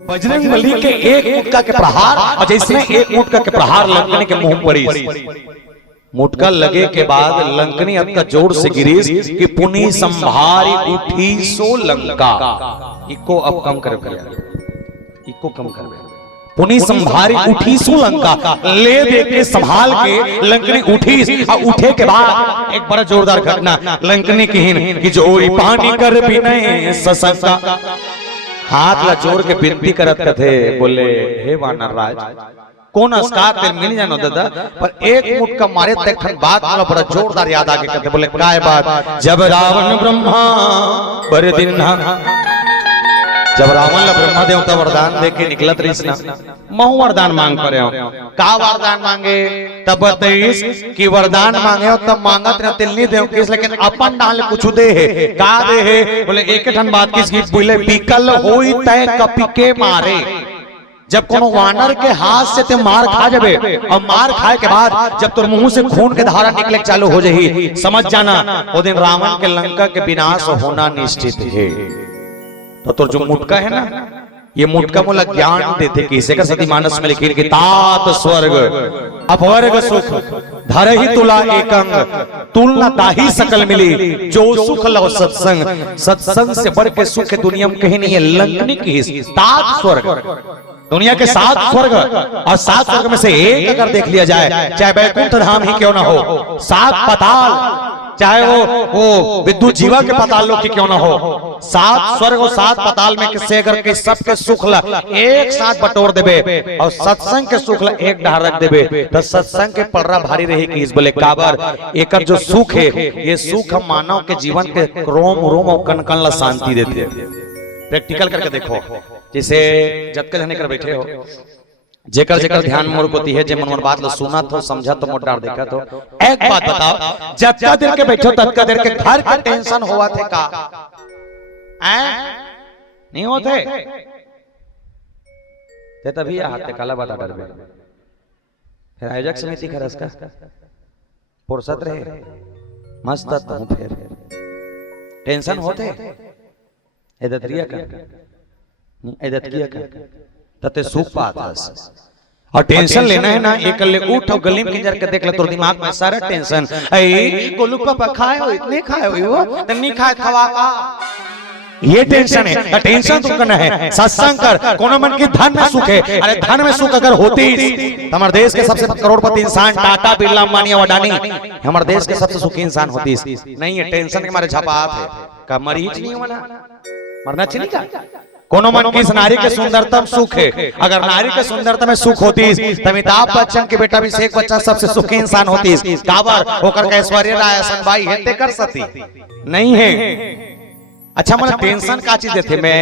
बजरंगबली के एक मुटका के प्रहार और जिसमें एक मुटका के प्रहार लंकनी के मुंह पड़ी। मुटका लगे के बाद लंकनी अत्ता जोर से गिरीस कि पुनि संभारी उठी सो लंका। इको अब कम कर इको कम कर पुनि संभारी उठी सो लंका। ले दे के संभाल के लंकनी उठी और उठे के बाद एक बड़ा जोरदार घटना लंकनी की जोरी पानी कर भी नहीं ससंका। हाथ ला जोर के विनती करत कथे बोले हे वानर राज कौन अस्कार तेल मिल जानो दादा पर एक मुटका मारे तखन बात मला बड़ा जोरदार याद आके कहते बोले काय बात जब रावण ब्रह्मा बर दिन जब रावण ला ब्रह्मा देवता वरदान दे के निकलत रहीस ना महु वरदान मांग परे हो का वरदान मांगे तब बताइस कि वरदान मांगे हो तब मांगत न तिलनी देव किस लेकिन अपन डाल कुछ दे है का दे है बोले एक ठन बात किस की बोले बिकल होई तय कपि के मारे। जब कोनो वानर के हाथ से ते मार खा जाबे और मार खाए के बाद जब तोर मुंह से खून के धारा निकले चालू हो जाही समझ जाना वो दिन रावण के लंका के विनाश होना निश्चित है। तो तोर जो मुटका है ना ये मुटका मोला ज्ञान देते कि इसे का सती मानस में लिखी कि तात स्वर्ग अपवर्ग सुख धर ही तुला एकंग तुलना ताही सकल मिली जो सुख लो सत्संग सत्संग से बढ़ के सुख दुनिया में कहीं नहीं है। लंकनी की तात स्वर्ग दुनिया के 7 स्वर्ग और 7 स्वर्ग में से एक अगर देख लिया जाए चाहे वैकुंठ धाम ही क्यों ना हो 7 पाताल चाहे वो विद्युत जीवा के पाताल लोक की क्यों ना हो 7 स्वर्ग और 7 पाताल में किससे अगर के सबके सुख ला एक साथ बटोर देबे और सत्संग के सुख ला एक डार रख देबे तो सत्संग के पलरा भारी रही कि इस बोले काबर एकर जो सुख है ये सुख हम मानव के जीवन के रोम रोम और कण कण ला शांति देते हैं। प्रैक्टिकल करके देखो जैसे जब जने कर बैठे हो जेकर जेकर ध्यान मोर होती है जे मन बात लो सुना तो समझा तो मोट डार देखा तो एक बात बताओ जब का देर के बैठो तब का देर के घर का टेंशन हुआ थे का नहीं होते ते तभी हाथ काला बात डर बे फिर आयोजक समिति खरस का फुर्सत रहे मस्त तो फिर टेंशन होते एदतरिया का एदत किया कर तते सुख पातास और टेंशन लेना है ना एक ले उठ और गली में किंजर के देख ले तो दिमाग में सारा टेंशन ए गोलू पापा खाए हो इतने खाए हो वो तन्नी खाए खवा का ये टेंशन है। टेंशन तुम करना है सत्संग कर कोनो मन की धन में सुख है। अरे धन में सुख अगर होती हमारे देश के सबसे करोड़पति इंसान टाटा बिरला अंबानी अडानी हमारे देश के सबसे सुखी इंसान होती नहीं है। टेंशन के मारे झपात है का मरीज नहीं होना मरना चाहिए का कोनो मन की नारी के सुंदरतम सुख है। अगर नारी के सुंदरता में सुख होती तो अमिताभ बच्चन के बेटा भी शेख बच्चन सबसे सुखी इंसान होती काबर होकर के ऐश्वर्या राय संबाई है कर सकती नहीं है। अच्छा मतलब टेंशन का चीज देते मैं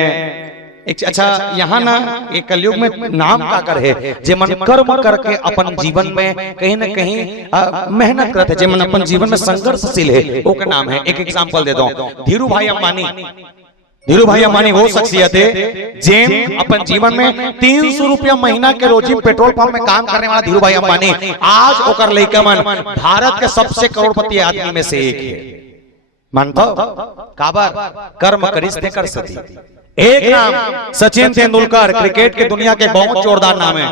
एक अच्छा यहाँ ना एक कलयुग में नाम का कर है जे मन कर्म करके अपन जीवन में कहीं ना कहीं मेहनत करते जे मन अपन जीवन में संघर्षशील है वो का नाम है। एक एग्जांपल दे दो धीरू भाई अंबानी वो शख्सियत है जेम अपन जीवन में 300 रुपया महीना के रोजी पेट्रोल पंप में काम करने वाला धीरू भाई अंबानी आज ओकर लइका मन भारत के सबसे करोड़पति आदमी में से एक है। मानतो काबर कर्म करिस्ते कर सती। एक नाम सचिन तेंदुलकर क्रिकेट के दुनिया के बहुत जोरदार नाम है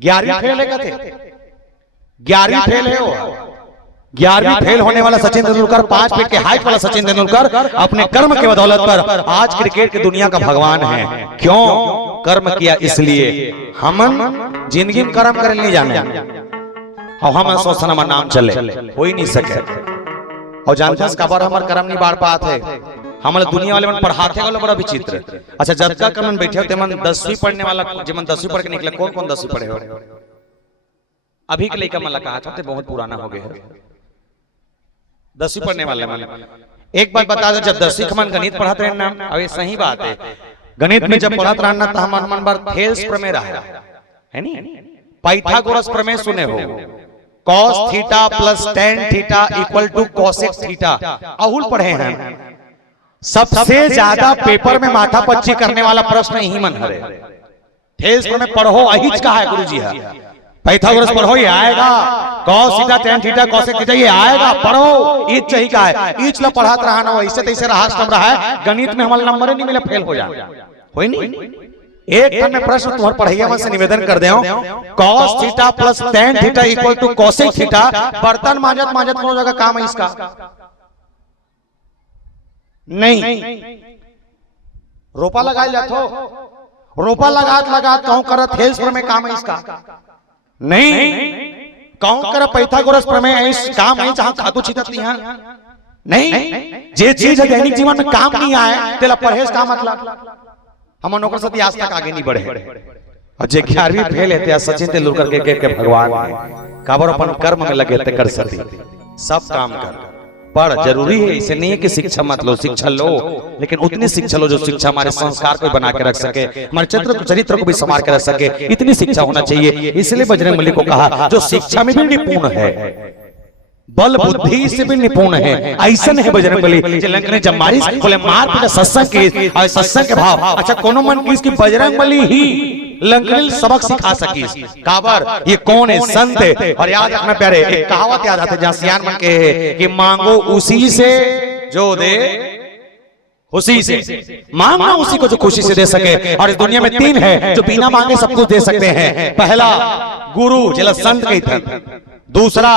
11वीं फेल है कहते 11वीं फेल है वो 11वीं फेल होने वाला सचिन तेंदुलकर 5 फीट के हाइट वाला सचिन तेंदुलकर अपने कर्म के बदौलत पर आज क्रिकेट की दुनिया का भगवान है। क्यों कर्म किया इसलिए हम जिंदगी में कर्म कर नहीं जाने और हम सोचना हमारा नाम चले हो ही नहीं सके और जानते हैं कबर हमारे कर्म नहीं बाढ़ पाते हमारे दुनिया वाले मन पढ़ाते वाला बड़ा विचित्र। अच्छा जब का कर्म बैठे होते मन 10वीं पढ़ने वाला जब 10वीं पढ़ के निकले कौन कौन 10वीं पढ़े हो अभी के लेकर मला कहा था बहुत पुराना हो गया 10वीं पढ़ने वाले मन एक बात बता दो जब 10वीं का मन गणित पढ़ाते रहना अब ये सही बात है गणित में जब पढ़ाते रहना तो हमारे मन बार थेल्स प्रमेय रहा है नहीं पाइथागोरस प्रमेय सुने हो cos theta plus tan theta equal to cosec theta अहुल पढ़े हैं। सबसे ज्यादा पेपर में माथा पच्ची करने वाला प्रश्न यही मन हरे थेल्स प्रमेय पढ़ो अहिच का है गुरुजी है पाइथागोरस पढ़ो ये आएगा cos theta tan theta cosec theta ये आएगा पढ़ो ईच चाहिए का है ईच ला पढ़ात रहा ना ऐसे तैसे रहा स्टम रहा है गणित में हमारा नंबर ही नहीं मिला फेल हो जाए कोई नहीं एक ठन में प्रश्न तुम्हारे पढ़ैया में से निवेदन कर दे cos theta plus tan theta equal to cosec theta. बर्तन मांजत मांजत कोनो जगह काम है इसका नहीं। रोपा लगा जातो, रोपा लगात लगात कहूं करत हेल्स में काम है इसका नहीं। कहूं कर पैथागोरस प्रमेय इस काम है जहां खातू छितती हैं नहीं। जे चीज दैनिक जीवन में काम नहीं आए तेला परहेज का मतलब। हम नौकर सती आज तक आगे नहीं बढ़े और जे 11वीं फेल है सचिन तेंदुलकर के भगवान काबर अपन कर्म में लगे ते कर सती सब काम कर। पर जरूरी है इसे नहीं है कि शिक्षा मत लो, शिक्षा लो लेकिन उतनी शिक्षा लो जो शिक्षा हमारे संस्कार को बना के रख सके, हमारे चरित्र को भी संवार के रख सके, इतनी शिक्षा होना चाहिए। इसलिए बजरंगबली को कहा जो शिक्षा में भी निपुण है, बल बुद्धि से भी निपुण है, ऐसा नहीं बजरंगबली लंकने जब मारी बोले मार पीटा सत्संग के और सत्संग के भाव। अच्छा कोनो मन की इसकी बजरंगबली ही लंकने सबक सिखा सकी काबर ये कौन है संत है। और याद रखना प्यारे एक कहावत याद आती है जहां सियान मन के है कि मांगो उसी से जो दे उसी से, मांगना उसी को जो खुशी से दे सके। और इस दुनिया में 3 है जो बिना मांगे सब कुछ दे सकते हैं। पहला गुरु जिला संत के थे, दूसरा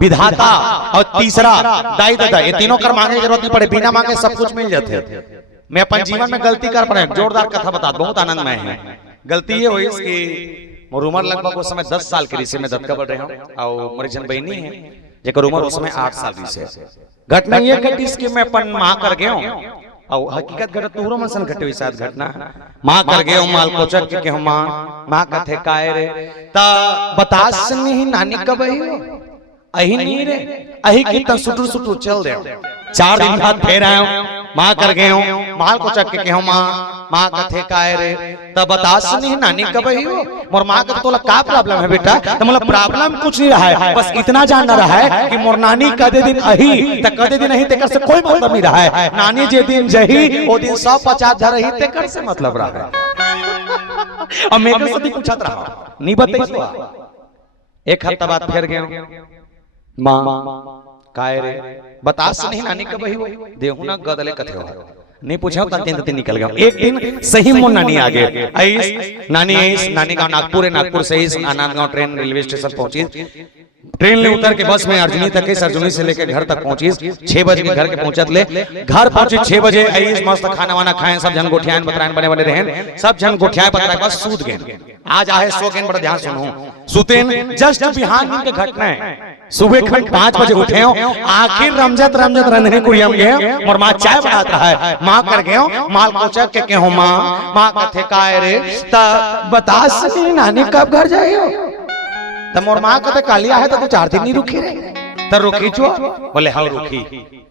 विधाता और तीसरा दाई दादा। ये तीनों कर मांगे की जरूरत नहीं पड़े, बिना मांगे सब कुछ मिल जाते। मैं अपन जीवन में गलती कर पड़े जोरदार कथा बता बहुत आनंदमय है। गलती ये हुई कि मोर उम्र लगभग उस समय 10 साल के रिसे में दत्का बढ़ रहे हूं और मेरी जन बहनी है जेकर उम्र उस समय 8 साल रिसे। घटना ये घटी इसकी मैं अपन मां कर गया और हकीकत घटत तोहरो मन सन घटे शायद घटना मां कर गए माल कोचक के हम मां कथे काय रे ता बतास नहीं नानी कब अही नहीं रे अही की त सुटू सुटू चल दे। 4 दिन बाद फिर आयो मां कर गए माल कोचक के हम मां कथे काय रे त बतास नहीं नानी कब मोर मां का तोला का प्रॉब्लम है बेटा। तो मतलब प्रॉब्लम कुछ नहीं रहा है, बस इतना जानना रहा है कि मोर नानी कदे दिन अही त कदे दिन अही तेकर से कोई मतलब नहीं रहा है। नानी जे दिन जही ओ दिन 150 धरही तेकर से मतलब रहा है। अब मेरे से पूछत रहा नहीं बताई। एक हफ्ता बाद फिर गए मां काय रे बतास नहीं नानी कब ही देहु ना गदले कथे हो नहीं पूछा तंते निकल गया। एक दिन सही मोर नानी आ गए नानी का नागपुर है, नागपुर से आनंदगांव ट्रेन रेलवे स्टेशन पहुंची। ट्रेन ले उतर के बस में अर्जुनी तक अर्जुनी से लेकर घर तक पहुंची। 6 बजे के घर के पहुंचत ले घर पहुंची 6 बजे आई मस्त खाना वाना खाए सब जन गोठियान बतरायन बने बने रहे सब जन गोठियाए बतराए बस सूत गए। आज आहे सो गए बड़ा ध्यान सुनो सुतेन जस्ट बिहान की घटना है। सुबह खंड 5 बजे उठे हो आखिर रमजत रमजत रंधने कुड़ियम गए और मां चाय बनात रहा है। मां कर गए माल कोचक के हो मां कथे काय रे त बता सके नानी कब घर जाइयो त मोर मां कथे कालिया है तो 4 दिन नहीं रुकी रे त रुकी छो बोले हां रुकी।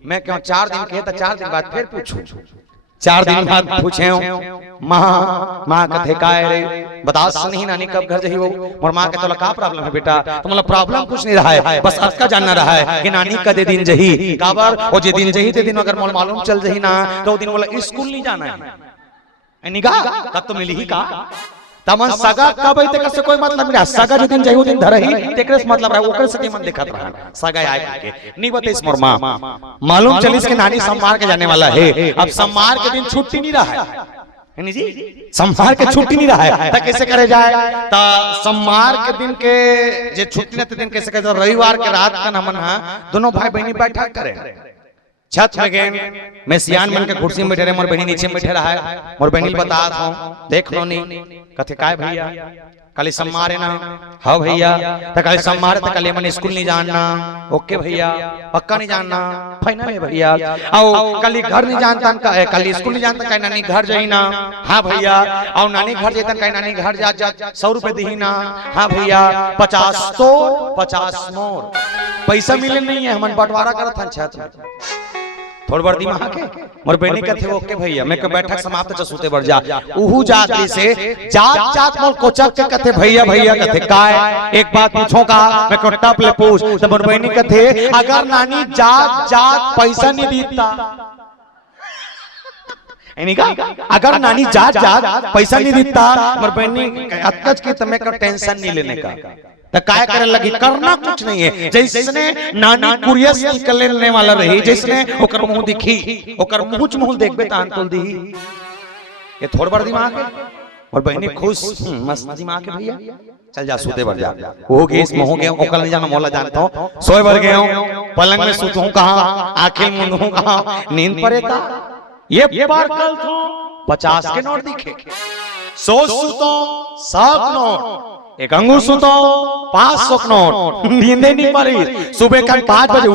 मैं क्यों 4 दिन के त 4 दिन बाद फिर पूछूं 4 दिन बाद पूछे मां कथे काय रे बता नहीं नानी कब घर जही हो और मां के तोला का प्रॉब्लम है बेटा। तो मतलब प्रॉब्लम कुछ नहीं रहा है, बस अक्का जानना रहा है कि नानी कदे दिन जही काबर और जे दिन जही ते दिन अगर मोल मालूम चल जही ना तो दिन बोला स्कूल नहीं जाना है निगाह तब तो मिली ही का तमन सगा कब आई तेकर से कोई मतलब नहीं। सगा जो दिन जही दिन धरही तेकर से मतलब रहा ओकर से मन देखत रहा सगा आए के नहीं बतेस मोर मां मालूम चलिस के नानी सम्मार के जाने वाला है। अब सम्मार के दिन छुट्टी नहीं रहा है जी, सम्मार के छुट्टी नहीं रहा है त कैसे करे जाए त सम्मार के दिन के जे छुट्टी न दिन कैसे करे रविवार के रात का नमन दोनों भाई बहनी बैठा करे छत में गए। मैं सियान मन के कुर्सी में बैठे रहे मोर बहनी नीचे में बैठे रहा है। मोर बहनी बता हूं देख लो नहीं कथे काय भैया कल सम्मार है ना हाँ भैया तो कल सम्मार तो कल मन स्कूल नहीं जानना ओके भैया पक्का नहीं जानना फाइनल है भैया और कल घर नहीं जानता कल स्कूल नहीं जानता कहीं नानी घर जाई ना हाँ भैया और नानी घर जाता कहीं नानी घर जा 100 रुपए दी ना हाँ भैया 50 तो 50 मोर पैसा मिले नहीं है हम बंटवारा करत हन छत में थोड़ बड़ दिमाग के मोर बहनी कथे ओके भैया मैं के बैठक समाप्त चसूते बढ़ जा उहू जाति से जात जात मोल कोचक के कथे भैया भैया कथे काय एक बात पूछो का मैं को टप ले पूछ तो मोर बहनी कथे अगर नानी जात जात पैसा नहीं देता अगर नानी जात जात पैसा नहीं देता मोर बहनी अतकच की तमे का टेंशन नहीं लेने का तो काय करे लगी करना कुछ नहीं है। जैसने नानी कुरियस निकलने वाला रही जैसने ओकर मुंह दिखी ओकर मुंह देखबे तान तोल दी ये थोड़ बड़ दिमाग है और बहनी खुश मस्त दिमाग के भैया चल जा सूते भर जा हो गए इस मोह गए ओकल नहीं जाना मोला जानता हूँ सोए भर गए हूँ पलंग में सूतूं कहाँ आखिर मुंडूं कहाँ नींद पड़े था ये बार कल तो 50 के नोट दिखे 100 सूतो 7 नोट एक अंगूर सुतो 500 नोट नींदे नहीं पड़ी सुबह कल 5 बजे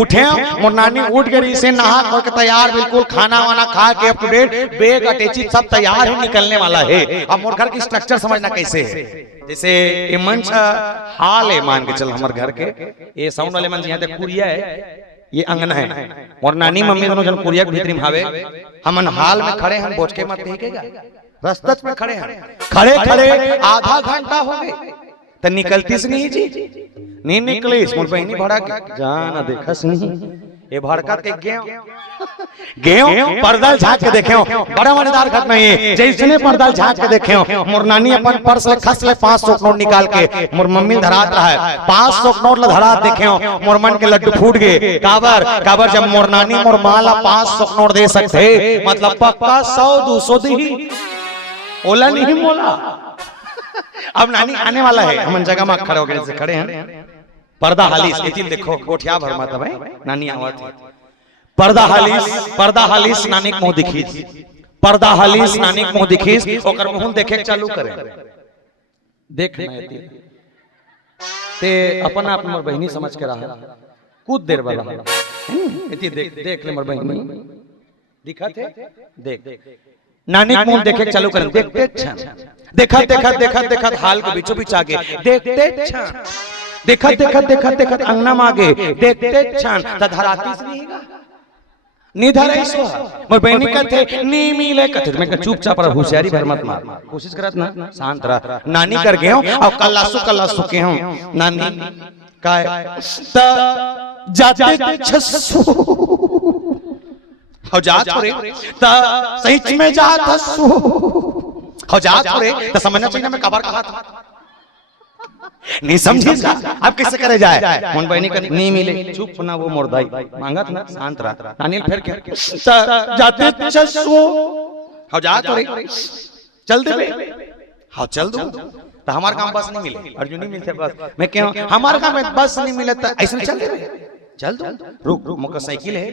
उठे मोर नानी उठ गई से नहा धो के तैयार बिल्कुल खाना वाना खा के अप टू डेट बैग अटैची सब तैयार है निकलने वाला है। अब मोर घर की स्ट्रक्चर समझना कैसे है जैसे ये मंच हाल है मान के चल हमारे घर के ये साउंड वाले मंच यहाँ तक कुरिया है ये अंगना है और नानी मम्मी दोनों जन कुरिया के भीतरी में हावे हमन हाल में खड़े हम बोझ के मत देखेगा रस्तच में खड़े हैं खड़े आधा घंटा हो गए तो निकलती से नहीं जी नहीं निकली मोर बहनी भड़ा जाना देखस नहीं ये भड़का के गेहूं पर्दा झाँक के देखे बड़ा मजेदार घटना है जैसे पर्दा झाँक के देखे मोर नानी अपन पर्स ले खस ले 500 नोट निकाल के मोर मम्मी धरात रहा है 500 नोट ले धरात देखे मोर मन के लड्डू फूट गए काबर जब मोर नानी मोर माला 500 नोट दे सकते मतलब पक्का 100-200 दी ओला नहीं मोला। अब नानी आने वाला है हम जगह में खड़े हो गए खड़े हैं पर्दा हालिस इतिन देखो गोठिया भर मत भाई नानी आवत पर्दा हालिस नानी के मुंह दिखीस पर्दा हालिस नानी के मुंह दिखीस ओकर मुंह देखे चालू करे देख ते अपन आप मोर बहिनी समझ के रहा कुछ देर वाला इति देख ले मोर बहिनी दिखत है देख नानी मुंह देखे चालू कर देखते देखत हाल के बीचों बीच आगे देखते देखत अंगना में आगे देखते त धराती से नहीं धरे सो मोर बहनी कहते नहीं मिले कहते मैं चुपचाप रह होशियारी भर मत मार कोशिश करत ना शांत रह नानी कर गए और कल्लासु के हूं नानी काय त जाते छसु हो जात रे त सही में जात हसु हो जात रे त समझना चाहिए मैं कबार कहा था नहीं समझी जा अब कैसे करे जाए मोन बहनी का नहीं मिले चुप ना वो मोरदाई मांगत ना शांत रह नानी फिर क्या त जाते छसु हो जात रे चल दे हां चल दो तो हमार काम बस नहीं मिले अर्जुन नहीं मिलते बस मैं क्यों हमार काम में बस नहीं मिले तो ऐसे चल दे चल दो रुक मोटरसाइकिल है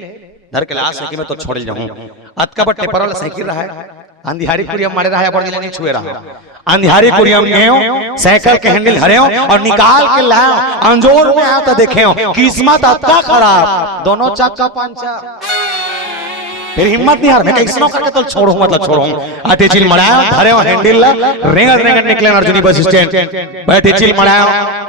धर के लास्ट साइकिल में तो छोड़ जाऊं अतका बट्टे पर वाला साइकिल रहा है अंधियारी कुरियम मारे रहा है बड़ नहीं छुए रहा अंधियारी कुरियम में साइकिल के हैंडल हरे और निकाल के लाया अंजोर में आया तो देखे किस्मत अतका खराब दोनों चक्का पंचा फिर हिम्मत नहीं हार मैं कैसे करके तो छोड़ूं मतलब छोड़ूं आते चिल मड़ाया धरे हैंडल रेंगत निकले अर्जुनी बस स्टैंड बैठे चिल मड़ाया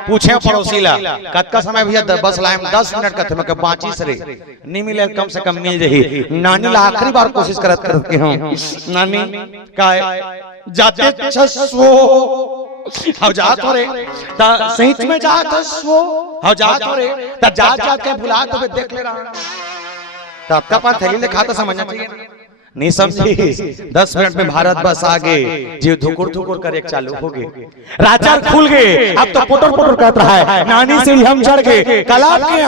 पूछे पड़ोसी ला कतका समय भैया बस लाए 10 मिनट का थे मैं बाची से नहीं मिले कम से कम मिल जाही नानी ला आखिरी बार कोशिश करत के हूं नानी काय जाते छसो हो जात रे त सही में जात हसो हो जात रे त जात के भुला तो देख ले रहा तो आपका पास थैली ले खाता समझना चाहिए नहीं समझी 10 मिनट में भारत बस आ गए जीव धुकुर कर एक चालू हो गए राचार खुल गए अब तो पोटर कहत रहा है नानी से हम चढ़ गए कलाप के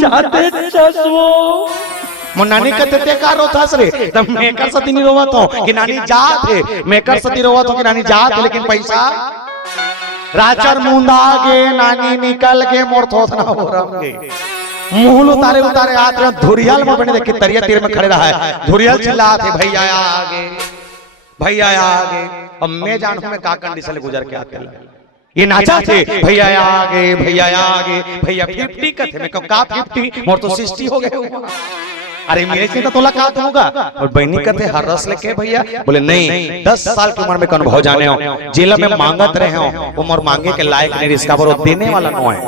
जाते चसो मो नानी कहते ते का रोथास रे तब मेकर सती नहीं रोवत हो कि नानी जात है मेकर सती रोवत हो कि नानी जात है लेकिन पैसा राचार मुंडा गए नानी निकल के मोर थोथना हो रंगे मुंह उतारे हाथ में धुरियाल में बने देखे तरिया तीर में खड़े रहा है धुरियाल चिल्लाते भैया आगे अब मैं जानू मैं का कंडीशन गुजर के आते ये नाचा थे भैया आगे भैया 50 का थे मैं का 50 मोर तो 60 हो गए अरे मेरे से तो तोला का होगा और बहनी कहते हर रस लेके भैया बोले नहीं 10 साल की उम्र में कौन भाव जाने हो जेल में मांगत रहे हो उम्र मांगे के लायक नहीं इसका पर देने वाला नो है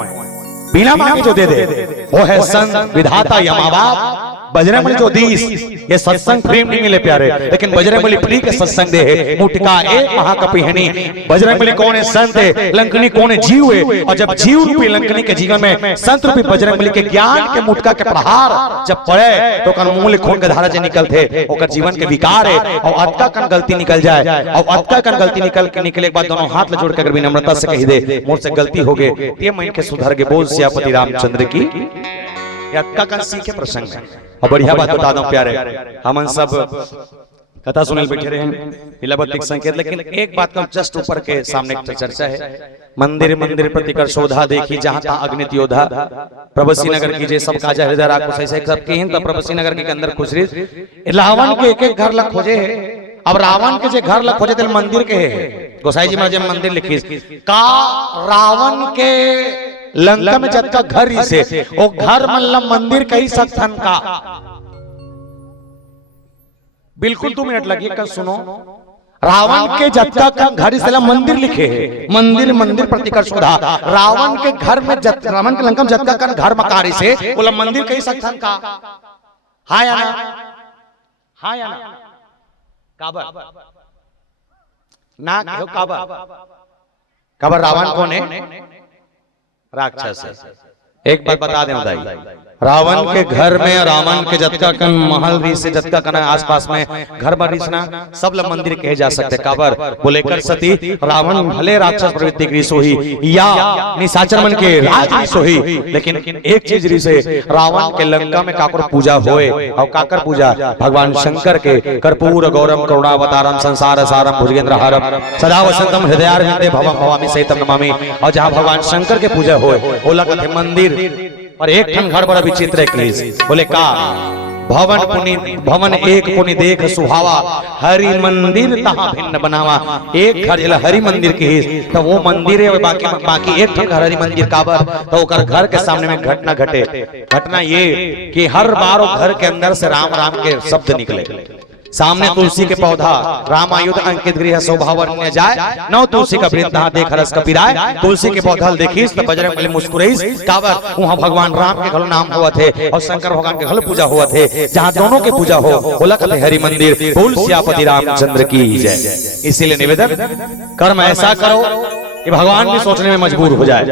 बिना मांगे जो दे दे वो है संत विधाता या माँ बाप बजरंगबली जो दीस ये सत्संग प्रेम नहीं मिले प्यारे लेकिन बजरंगबली फ्री के सत्संग दे है मुटका एक महाकपि है नहीं बजरंगबली कौन है संत है लंकनी कौन है जीव है और जब जीव रूपी लंकनी के जीवन में संत रूपी बजरंगबली के ज्ञान के मुटका के प्रहार जब पड़े तो कन मूल खून के धारा से निकलते ओकर जीवन के विकार है और अतका कन गलती निकल जाए और अतका कन गलती निकले के बाद दोनों हाथ जोड़ कर विनम्रता से कह दे मुझसे गलती हो गई ये मैं के सुधर के बोल सियापति रामचंद्र की अतका कन सीखे प्रसंग है और बढ़िया बात बता दूं प्यारे हमन सब कथा सुनल बैठे रहे लीलावती संकेत। लेकिन एक बात का जस्ट ऊपर के सामने चर्चा है, मंदिर मंदिर प्रतिकर शोधा देखी जहां था अग्नित योद्धा, प्रभसी नगर की जे सब काजा हृदय राखो सही सब के हिंद प्रभसी नगर के अंदर खुश रही। रावण के एक घर ला खोजे है, अब रावण के जे घर ला खोजे थे मंदिर के है, गोसाई जी महाराज मंदिर लिखी का रावण के लंका में जब का घर ही से वो घर मतलब मंदिर कही सकथन का। बिल्कुल 2 मिनट लगी कर सुनो। रावण के जत्का का घर से मंदिर लिखे है, मंदिर मंदिर प्रतिकर शोधा, रावण के घर में रावण के लंका में जत्का का घर मकारी से बोला मंदिर कही सकथन का। हाँ या ना, हाँ या ना, काबर ना काबर काबर रावण कौन है? राक्षस है। एक बात बता दें भाई, रावण के घर में रावण के जतका कन महल री से जतका कन आसपास में घर बरिसना सब ल मंदिर कहे जा सकते। काबर बोले कर सती रावण भले राक्षस प्रवृत्ति की सोही या निशाचर मन के राज की सोही, लेकिन एक चीज री से रावण के लंका में काकर पूजा होए और काकर पूजा भगवान शंकर के कर्पूर गौरम करुणावतारम संसार सारम भुजगेंद्र हारम सदा वसंतम हृदयारविंदे भवम भवामी सहितम नमामि। और जहां भगवान शंकर के पूजा होए ओला कथे मंदिर और एक ठन घर बड़ा विचित्र है। बोले का भवन एक पुनि देख सुहावा, हरि मंदिर तहां भिन्न बनावा। एक घर जला हरि मंदिर के तो वो मंदिर है, बाकी एक ठन घर हरि मंदिर काबर तो ओकर घर के सामने में घटना घटे। घटना ये कि हर बार वो घर के अंदर से राम राम के शब्द निकले, सामने तुलसी के पौधा राम आयुध अंकित गृह शोभावन्य जाए, नौ तुलसी का वृंदा देख रस कपिराय। तुलसी के पौधा देखीस तो बजरंगबली मुस्कुराईस, काबर वहां भगवान राम के घर नाम हुआ थे और शंकर भगवान के घर पूजा हुआ थे। जहां दोनों के पूजा हो बोला कहते हरि मंदिर बोल सियापति रामचंद्र की जय। इसीलिए निवेदन कर्म ऐसा करो कि भगवान भी सोचने में मजबूर हो जाए।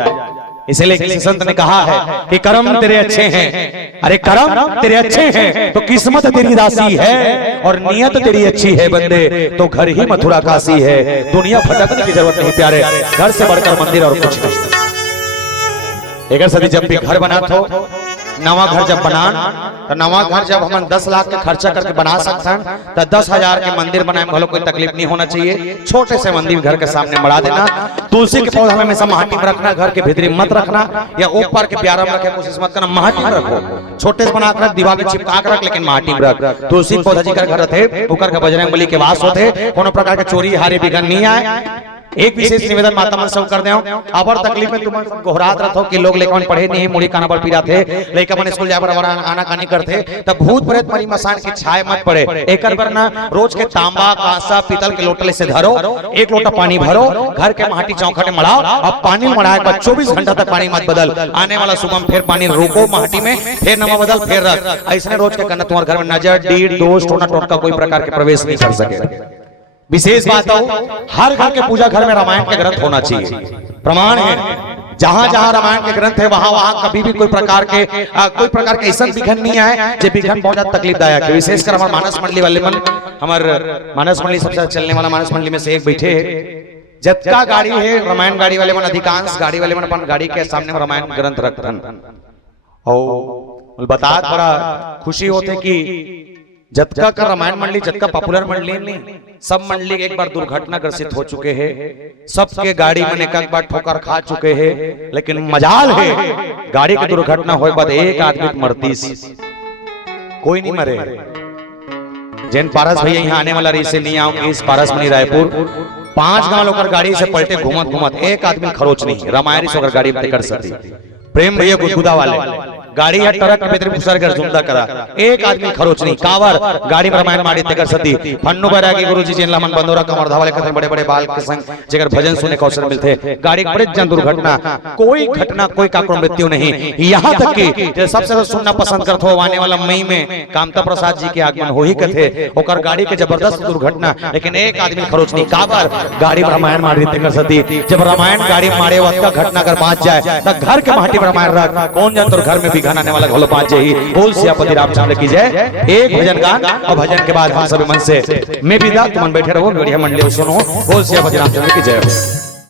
इसलिए किसी संत ने कहा है कि कर्म तेरे अच्छे हैं, अरे कर्म तेरे अच्छे हैं तो किस्मत तेरी दासी है, और नियत तेरी अच्छी है बंदे तो घर ही मथुरा काशी है। दुनिया भटकने की जरूरत नहीं प्यारे, घर से बढ़कर मंदिर और कुछ नहीं। एक सदी जब भी घर बना तो नवा घर जब बनान तो नवा घर जब हम 10 लाख के खर्चा करके बना सकते तो 10,000 के मंदिर बनाए में कोई तकलीफ नहीं होना चाहिए। छोटे से मंदिर घर के सामने बढ़ा देना, तुलसी के पौधा में हमेशा माटी में रखना, घर के भीतरी मत रखना या ऊपर के प्यारा में रखे, कोशिश मत करना माटी में रखो। छोटे से बना कर दीवार में चिपका कर रख, लेकिन माटी में रख। तुलसी पौधा जी का घर थे ऊपर का बजरंगबली के वास होते, कोनो प्रकार के चोरी हारे बिघन नहीं आए। एक विशेष निवेदन माता मन सब कर दे, अबर तकलीफ में तुम गोहरात रहो कि लोग लेकर पढ़े नहीं, मुड़ी काना पर पीरा थे, लेकर मन स्कूल जाए पर आना कानी करते, तब भूत प्रेत मरी मसान की छाए मत पड़े। एक वरना रोज के तांबा कांसा पीतल के लोटले से धरो, 1 लोटा पानी भरो, घर के माटी चौखट में मड़ाओ। अब पानी मड़ाए के बाद 24 घंटा तक पानी मत बदल, आने वाला सुबह फिर पानी रोको माटी में, फिर नवा बदल फिर रख। ऐसे रोज के करना, तुम्हारे घर में नजर डीड दोष टोना टोटका कोई प्रकार के प्रवेश नहीं कर सके। विशेष बात हो, हर घर के पूजा घर में रामायण के ग्रंथ होना चाहिए। प्रमाण है जहां जहां रामायण के ग्रंथ है वहां वहां कभी भी कोई प्रकार के ऐसा विघन नहीं आए जो विघन बहुत ज्यादा तकलीफदायक है। विशेषकर हमारे मानस मंडली वाले मन, हमारे मानस मंडली सबसे चलने वाला मानस मंडली में से एक बैठे है, जतका गाड़ी है रामायण गाड़ी वाले मन, अधिकांश गाड़ी वाले मन अपन गाड़ी के सामने रामायण ग्रंथ रखते और बता बड़ा खुशी होते कि जतका का रामायण मंडली जतका पॉपुलर मंडली नहीं, सब मंडली एक बार दुर्घटना ग्रसित हो चुके हैं, सबके गाड़ी में एक बार ठोकर खा चुके हैं। लेकिन मजाल है गाड़ी की दुर्घटना होए बाद एक आदमी मरती, कोई नहीं मरे। जैन पारस भैया यहाँ आने वाला रही से नहीं आऊंगी, इस पारस मनी रायपुर 5 गांव लोग गाड़ी से पलटे घूमत घूमत एक आदमी खरोच नहीं, रामायण से गाड़ी में कर सकती। प्रेम भैया गुदगुदा वाले गाड़ी या ट्रक के भीतर घुसर कर जुमदा करा, एक आदमी खरोच नहीं, कावर गाड़ी में रामायण माड़ी ते कर सती। फन्नू बैरागी गुरुजी जिन लमन बंदोरा कमरधा वाले कथन बड़े बड़े बाल के संग जेकर भजन सुने के अवसर मिलते। गाड़ी बड़े जन दुर्घटना, कोई घटना कोई काकरो मृत्यु नहीं। यहाँ तक कि सबसे सुनना पसंद करते हो आने वाला मई में कामता प्रसाद जी के आगमन हो ही कथे, ओकर गाड़ी के जबरदस्त दुर्घटना, लेकिन एक आदमी खरोच नहीं, कावर गाड़ी में रामायण माड़ी ते कर सती। जब रामायण गाड़ी मारे वक्त का घटना अगर बाँच जाए तो घर के माटी में रामायण रख, कौन जान तो घर में बिघन आने वाला घोलो पाँच ही। बोल सियापति रामचंद्र की जय। एक भजन गान और भजन के बाद हम सभी मन से मैं विदा, तुम बैठे रहो बढ़िया मंडली सुनो। बोल सियापति रामचंद्र की जय।